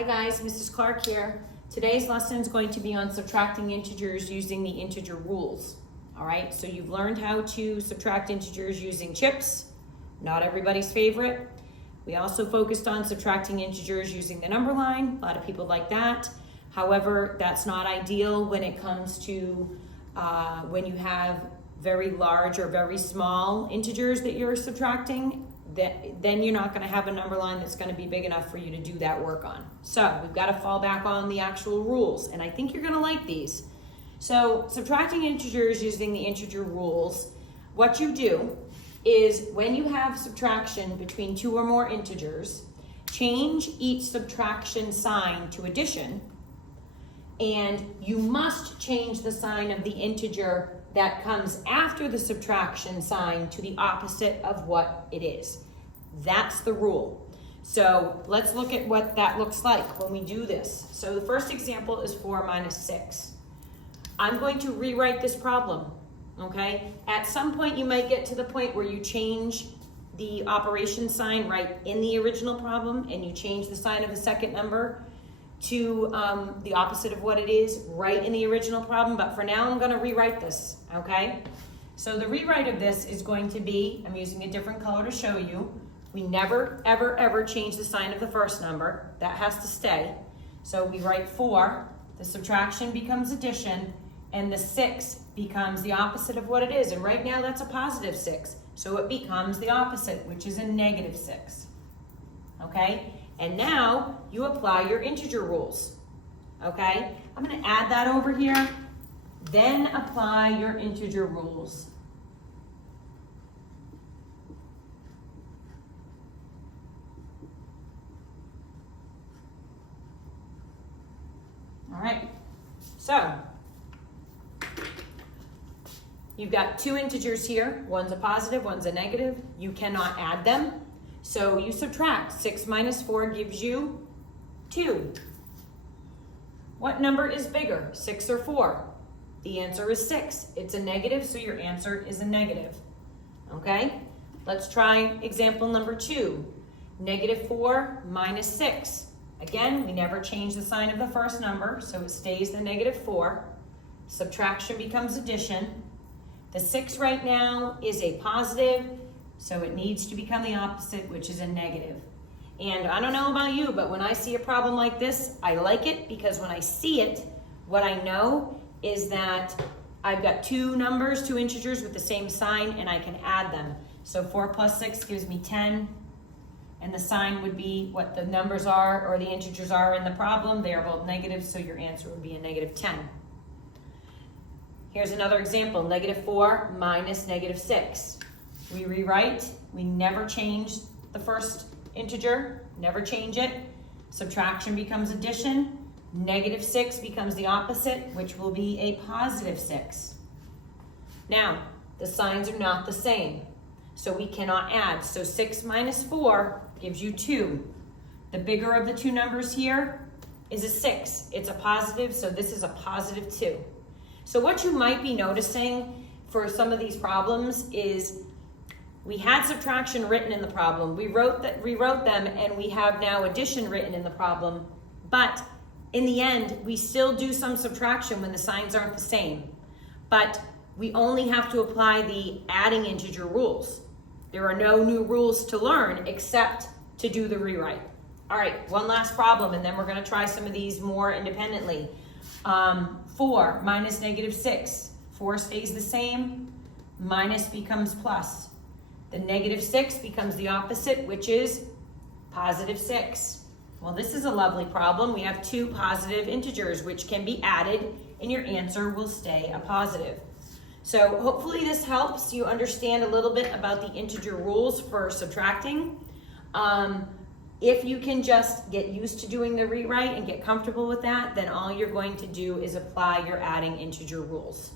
Hi guys, Mrs. Clark here. Today's lesson is going to be on subtracting integers using the integer rules. All right, so you've learned how to subtract integers using chips, not everybody's favorite. We also focused on subtracting integers using the number line. A lot of people like that. However, that's not ideal when it comes to when you have very large or very small integers that you're subtracting. Then you're not going to have a number line that's going to be big enough for you to do that work on. So we've got to fall back on the actual rules, and I think you're going to like these. So subtracting integers using the integer rules, what you do is when you have subtraction between two or more integers, change each subtraction sign to addition, and you must change the sign of the integer that comes after the subtraction sign to the opposite of what it is. That's the rule. So let's look at what that looks like when we do this. So the first example is 4 minus 6. I'm going to rewrite this problem, okay? At some point you might get to the point where you change the operation sign right in the original problem and you change the sign of the second number to the opposite of what it is right in the original problem, but for now I'm going to rewrite this, okay? So the rewrite of this is going to be, I'm using a different color to show you, we never, ever, ever change the sign of the first number. That has to stay. So we write 4, the subtraction becomes addition, and the 6 becomes the opposite of what it is, and right now that's a positive 6, so it becomes the opposite, which is a negative 6, okay? And now you apply your integer rules, okay? I'm gonna add that over here, then apply your integer rules. All right, so you've got two integers here. One's a positive, one's a negative. You cannot add them. So you subtract. 6 minus 4 gives you 2. What number is bigger, 6 or 4? The answer is 6. It's a negative, so your answer is a negative. Okay? Let's try example number 2. Negative 4 minus 6. Again, we never change the sign of the first number, so it stays the negative 4. Subtraction becomes addition. The 6 right now is a positive, so it needs to become the opposite, which is a negative. And I don't know about you, but when I see a problem like this, I like it because when I see it, what I know is that I've got two numbers, two integers with the same sign, and I can add them. So 4 plus 6 gives me 10, and the sign would be what the numbers are or the integers are in the problem. They are both negative, so your answer would be a negative 10. Here's another example, negative 4 minus negative 6. We rewrite, we never change the first integer, never change it. Subtraction becomes addition. Negative 6 becomes the opposite, which will be a positive 6. Now, the signs are not the same, so we cannot add. So 6 minus 4 gives you 2. The bigger of the two numbers here is a 6. It's a positive, so this is a positive 2. So what you might be noticing for some of these problems is we had subtraction written in the problem, we rewrote them, and we have now addition written in the problem, but in the end, we still do some subtraction when the signs aren't the same. But we only have to apply the adding integer rules. There are no new rules to learn except to do the rewrite. All right, one last problem, and then we're gonna try some of these more independently. 4 minus negative 6. 4 stays the same, minus becomes plus. The negative 6 becomes the opposite, which is positive 6. Well, this is a lovely problem. We have two positive integers which can be added and your answer will stay a positive. So hopefully this helps you understand a little bit about the integer rules for subtracting. If you can just get used to doing the rewrite and get comfortable with that, then all you're going to do is apply your adding integer rules.